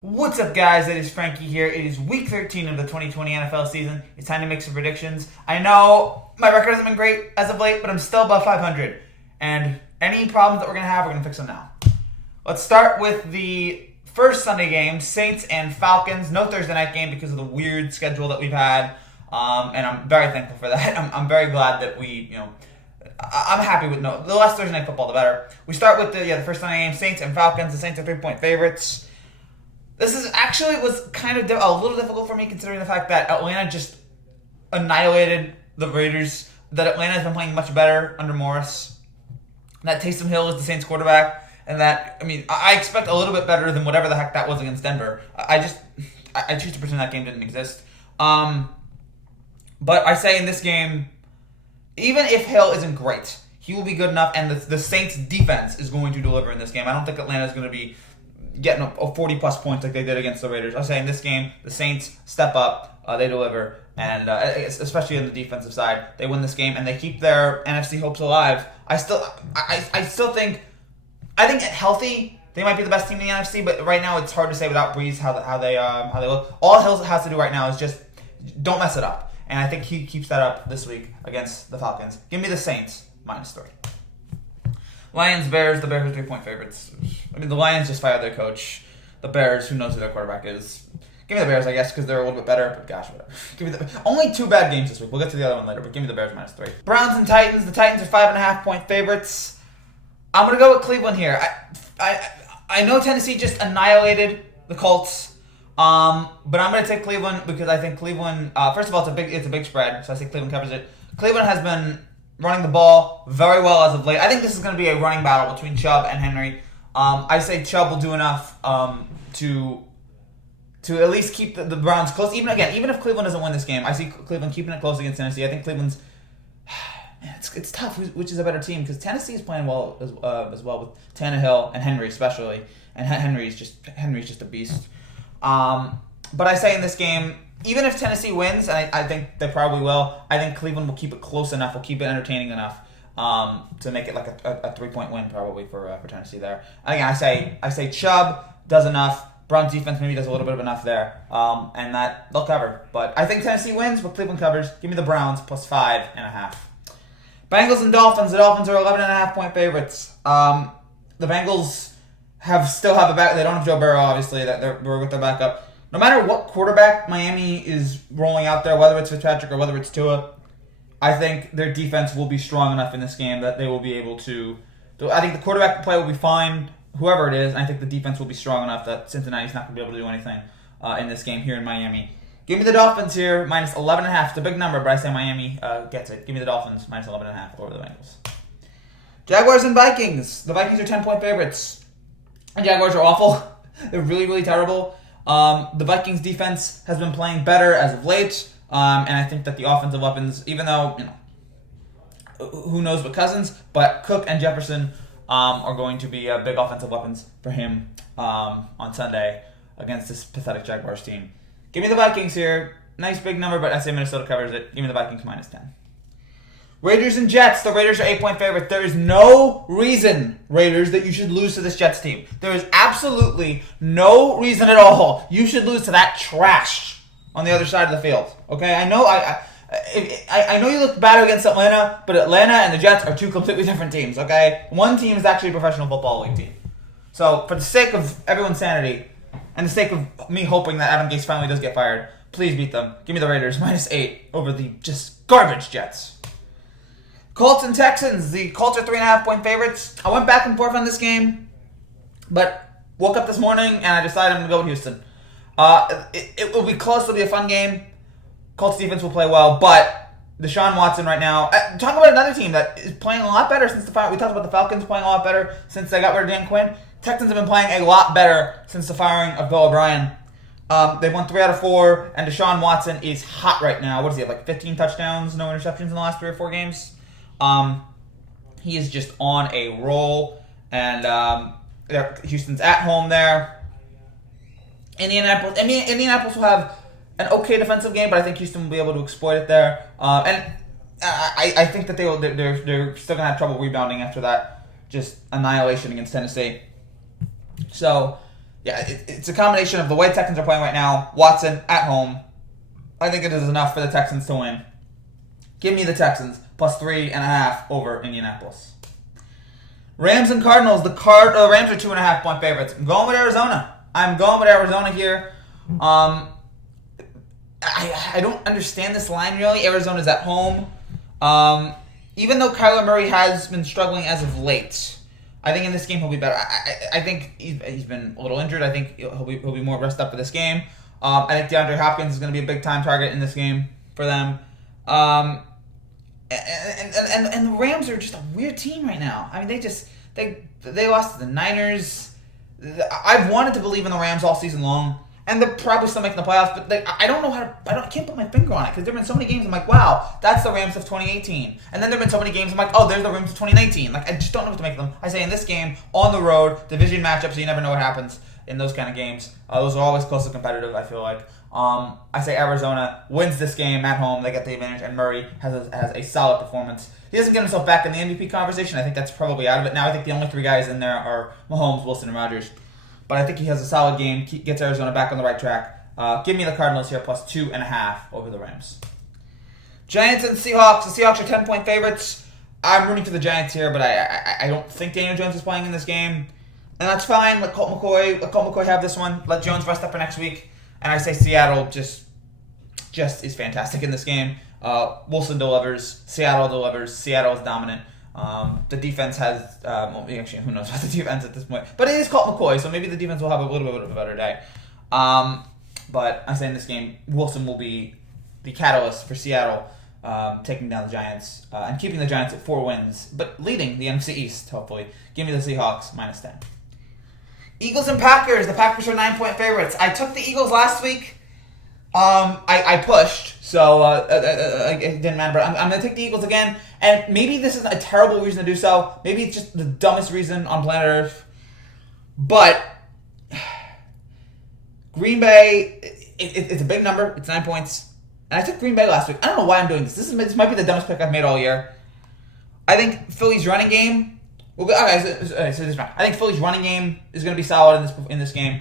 What's up, guys? It is Frankie here. It is week 13 of the 2020 NFL season. It's time to make some predictions. I know my record hasn't been great as of late, but I'm still above 500. And any problems that we're going to have, we're going to fix them now. Let's start with the first Sunday game, Saints and Falcons. No Thursday night game because of the weird schedule that we've had. And I'm very thankful for that. I'm very glad that I'm happy with the less Thursday night football, the better. We start with the first Sunday game, Saints and Falcons. The Saints are 3-point favorites. This was kind of a little difficult for me considering the fact that Atlanta just annihilated the Raiders. That Atlanta has been playing much better under Morris. That Taysom Hill is the Saints quarterback, and I expect a little bit better than whatever the heck that was against Denver. I choose to pretend that game didn't exist. But I say in this game, even if Hill isn't great, he will be good enough, and the Saints defense is going to deliver in this game. I don't think Atlanta is going to be getting a 40-plus points like they did against the Raiders. I say in this game, the Saints step up, they deliver, and especially on the defensive side, they win this game and they keep their NFC hopes alive. I still think healthy, they might be the best team in the NFC, but right now it's hard to say without Breeze how they look. All Hill has to do right now is just don't mess it up, and I think he keeps that up this week against the Falcons. Give me the Saints -3. Lions, Bears. The Bears are 3-point favorites. The Lions just fired their coach. The Bears, who knows who their quarterback is. Give me the Bears, I guess, because they're a little bit better. But gosh, whatever. Only 2 bad games this week. We'll get to the other one later, but give me the Bears -3. Browns and Titans. The Titans are 5.5-point favorites. I'm gonna go with Cleveland here. I know Tennessee just annihilated the Colts, but I'm gonna take Cleveland because I think Cleveland. First of all, it's a big spread, so I think Cleveland covers it. Cleveland has been running the ball very well as of late. I think this is going to be a running battle between Chubb and Henry. I say Chubb will do enough to at least keep the Browns close. Even if Cleveland doesn't win this game, I see Cleveland keeping it close against Tennessee. I think Cleveland's it's tough. Which is a better team because Tennessee is playing well as well with Tannehill and Henry especially, and Henry's just a beast. But I say in this game, even if Tennessee wins, and I think they probably will, I think Cleveland will keep it close enough, will keep it entertaining enough to make it like a 3-point win probably for Tennessee there. And again, I say Chubb does enough. Browns defense maybe does a little bit of enough there, and that they'll cover. But I think Tennessee wins, but Cleveland covers. Give me the Browns +5.5. Bengals and Dolphins. The Dolphins are 11.5-point favorites. The Bengals still have a back. They don't have Joe Burrow, obviously. They're with their backup. No matter what quarterback Miami is rolling out there, whether it's Fitzpatrick or whether it's Tua, I think their defense will be strong enough in this game that they will be able to. I think the quarterback play will be fine, whoever it is, and I think the defense will be strong enough that Cincinnati's not going to be able to do anything in this game here in Miami. Give me the Dolphins here, -11.5. It's a big number, but I say Miami gets it. Give me the Dolphins, -11.5 over the Bengals. Jaguars and Vikings. The Vikings are 10-point favorites. The Jaguars are awful. They're really, really terrible. The Vikings defense has been playing better as of late, and I think that the offensive weapons, even though, who knows what Cousins, but Cook and Jefferson are going to be big offensive weapons for him on Sunday against this pathetic Jaguars team. Give me the Vikings here. Nice big number, but I say Minnesota covers it. Give me the Vikings -10. Raiders and Jets. The Raiders are 8-point favorites. There is no reason, Raiders, that you should lose to this Jets team. There is absolutely no reason at all you should lose to that trash on the other side of the field. Okay, I know I know you look bad against Atlanta, but Atlanta and the Jets are 2 completely different teams. Okay, one team is actually a professional football league team. So for the sake of everyone's sanity and the sake of me hoping that Adam Gase finally does get fired, please beat them. Give me the Raiders -8 over the just garbage Jets. Colts and Texans. The Colts are 3.5-point favorites. I went back and forth on this game, but woke up this morning and I decided I'm going to go with Houston. It will be close. It'll be a fun game. Colts defense will play well, but Deshaun Watson right now. Talk about another team that is playing a lot better since we talked about the Falcons playing a lot better since they got rid of Dan Quinn. Texans have been playing a lot better since the firing of Bill O'Brien. They've won 3 out of 4, and Deshaun Watson is hot right now. What does he have, like 15 touchdowns, no interceptions in the last 3 or 4 games? He is just on a roll, and Houston's at home there. Indianapolis will have an okay defensive game, but I think Houston will be able to exploit it there. And I think that they're still gonna have trouble rebounding after that just annihilation against Tennessee. So it's a combination of the way Texans are playing right now, Watson at home. I think it is enough for the Texans to win. Give me the Texans plus 3.5 over Indianapolis. Rams and Cardinals. The Rams are 2.5 point favorites. I'm going with Arizona. Here. I don't understand this line really. Arizona's at home. Even though Kyler Murray has been struggling as of late, I think in this game he'll be better. I think he's been a little injured. I think he'll be more rested up for this game. I think DeAndre Hopkins is going to be a big time target in this game for them. And the Rams are just a weird team right now. I mean, they lost to the Niners. I've wanted to believe in the Rams all season long, and they're probably still making the playoffs. But I don't know I can't put my finger on it because there've been so many games I'm like, wow, that's the Rams of 2018. And then there've been so many games I'm like, oh, there's the Rams of 2019. Like I just don't know what to make of them. I say in this game on the road, division matchup, so you never know what happens in those kind of games. Those are always close and competitive. I feel like. I say Arizona wins this game at home. They get the advantage, and Murray has a solid performance. He doesn't get himself back in the MVP conversation. I think that's probably out of it now. I think the only three guys in there are Mahomes, Wilson, and Rodgers. But I think he has a solid game, gets Arizona back on the right track. Give me the Cardinals here, plus 2.5 over the Rams. Giants and Seahawks. The Seahawks are 10-point favorites. I'm rooting for the Giants here, but I don't think Daniel Jones is playing in this game. And that's fine. Let Colt McCoy have this one. Let Jones rest up for next week. And I say Seattle just is fantastic in this game. Wilson delivers. Seattle delivers. Seattle is dominant. The defense has... actually, who knows about the defense at this point. But it is Colt McCoy, so maybe the defense will have a little bit of a better day. But I say in this game, Wilson will be the catalyst for Seattle taking down the Giants and keeping the Giants at 4 wins, but leading the NFC East, hopefully. Give me the Seahawks, minus 10. Eagles and Packers. The Packers are 9-point favorites. I took the Eagles last week. I pushed, so it didn't matter. But I'm going to take the Eagles again. And maybe this is a terrible reason to do so. Maybe it's just the dumbest reason on planet Earth. But Green Bay, it's a big number. It's 9 points. And I took Green Bay last week. I don't know why I'm doing this. This might be the dumbest pick I've made all year. I think Philly's running game... I think Philly's running game is going to be solid in this game.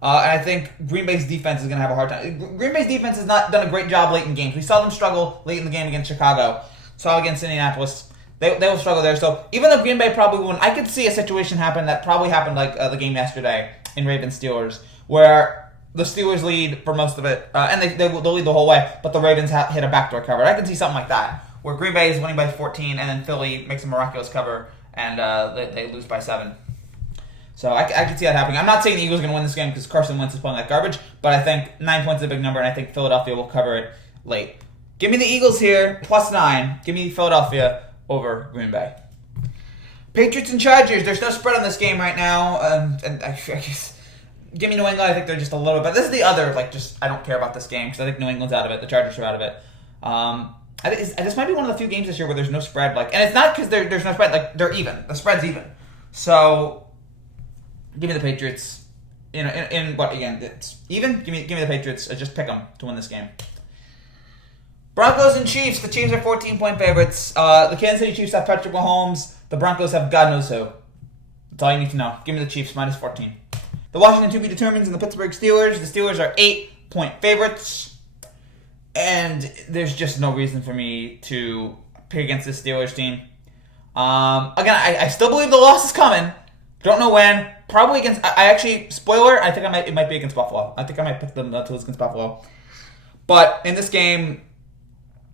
And I think Green Bay's defense is going to have a hard time. Green Bay's defense has not done a great job late in games. We saw them struggle late in the game against Chicago. Saw against Indianapolis. They will struggle there. So even though Green Bay probably won, I could see a situation happen that probably happened like the game yesterday in Ravens-Steelers, where the Steelers lead for most of it, and they'll lead the whole way, but the Ravens hit a backdoor cover. I can see something like that, where Green Bay is winning by 14, and then Philly makes a miraculous cover, and they lose by 7. So I can see that happening. I'm not saying the Eagles are going to win this game because Carson Wentz is playing like garbage, but I think 9 points is a big number, and I think Philadelphia will cover it late. Give me the Eagles here, plus 9. Give me Philadelphia over Green Bay. Patriots and Chargers. There's no spread on this game right now, and I guess give me New England. I think they're just a little bit. This is the other, I don't care about this game because I think New England's out of it. The Chargers are out of it. I think this might be one of the few games this year where there's no spread. And it's not because there's no spread. They're even. The spread's even. So give me the Patriots. In what again? It's even. Give me the Patriots. Just pick them to win this game. Broncos and Chiefs. The Chiefs are 14-point favorites. The Kansas City Chiefs have Patrick Mahomes. The Broncos have God knows who. That's all you need to know. Give me the Chiefs minus 14. The Washington to be determines and the Pittsburgh Steelers. The Steelers are 8-point favorites. And there's just no reason for me to pick against this Steelers team. Again, I still believe the loss is coming. Don't know when. Probably against... I actually... Spoiler, I think it might be against Buffalo. I think I might pick them to lose against Buffalo. But in this game,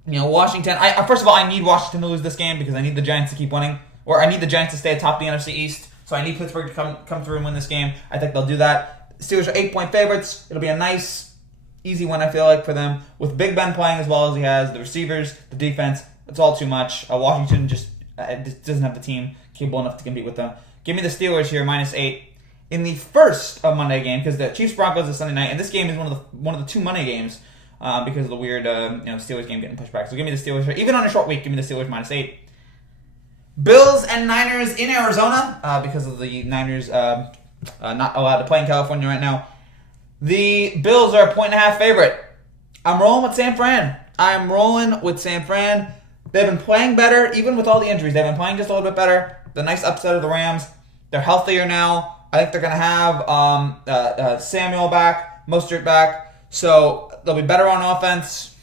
Washington... First of all, I need Washington to lose this game because I need the Giants to keep winning. Or I need the Giants to stay atop the NFC East. So I need Pittsburgh to come through and win this game. I think they'll do that. Steelers are 8-point favorites. It'll be a nice, easy one, I feel like, for them. With Big Ben playing as well as he has, the receivers, the defense, it's all too much. Washington just doesn't have the team capable enough to compete with them. Give me the Steelers here, minus 8. In the first of Monday game, because the Chiefs-Broncos is Sunday night, and this game is one of the 2 Monday games because of the weird Steelers game getting pushed back. So give me the Steelers here. Even on a short week, give me the Steelers minus 8. Bills and Niners in Arizona because of the Niners not allowed to play in California right now. The Bills are a 1.5 favorite. I'm rolling with San Fran. They've been playing better, even with all the injuries. They've been playing just a little bit better. The nice upset of the Rams. They're healthier now. I think they're going to have Samuel back, Mostert back, so they'll be better on offense.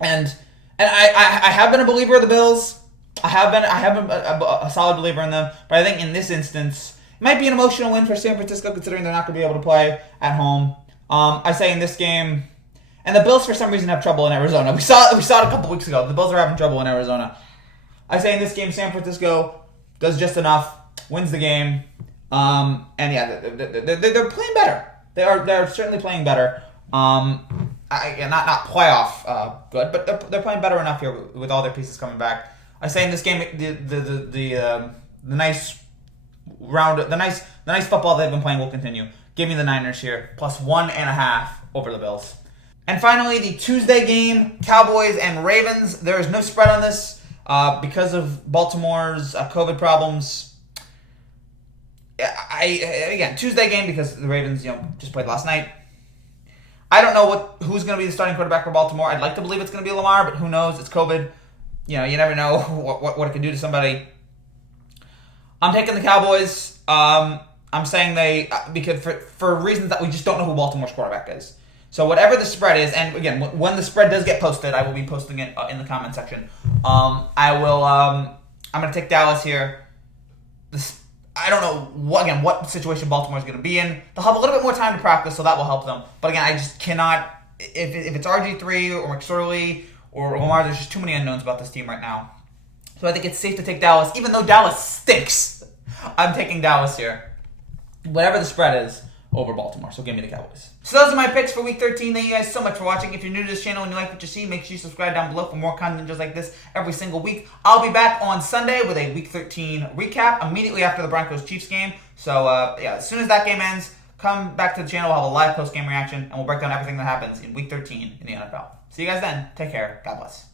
And I have been a believer of the Bills. I have been a solid believer in them, but I think in this instance, it might be an emotional win for San Francisco considering they're not going to be able to play at home. I say in this game, and the Bills for some reason have trouble in Arizona. We saw it a couple weeks ago. The Bills are having trouble in Arizona. I say in this game, San Francisco does just enough, wins the game, and yeah, they're playing better. They're certainly playing better. Not playoff good, but they're playing better enough here with all their pieces coming back. I say in this game, the nice football they've been playing will continue. Give me the Niners here, plus 1.5 over the Bills. And finally, the Tuesday game, Cowboys and Ravens. There is no spread on this because of Baltimore's COVID problems. Again, Tuesday game because the Ravens, just played last night. I don't know who's going to be the starting quarterback for Baltimore. I'd like to believe it's going to be Lamar, but who knows? It's COVID. You never know what it can do to somebody. I'm taking the Cowboys. I'm saying because for reasons that we just don't know who Baltimore's quarterback is. So whatever the spread is, and again, when the spread does get posted, I will be posting it in the comment section. I'm going to take Dallas here. I don't know what situation Baltimore is going to be in. They'll have a little bit more time to practice, so that will help them. But again, I just cannot. If it's RG3 or McSorley or Lamar, there's just too many unknowns about this team right now. So I think it's safe to take Dallas, even though Dallas stinks. I'm taking Dallas here. Whatever the spread is, over Baltimore. So give me the Cowboys. So those are my picks for Week 13. Thank you guys so much for watching. If you're new to this channel and you like what you see, make sure you subscribe down below for more content just like this every single week. I'll be back on Sunday with a Week 13 recap immediately after the Broncos-Chiefs game. So as soon as that game ends, come back to the channel. We'll have a live post-game reaction, and we'll break down everything that happens in Week 13 in the NFL. See you guys then. Take care. God bless.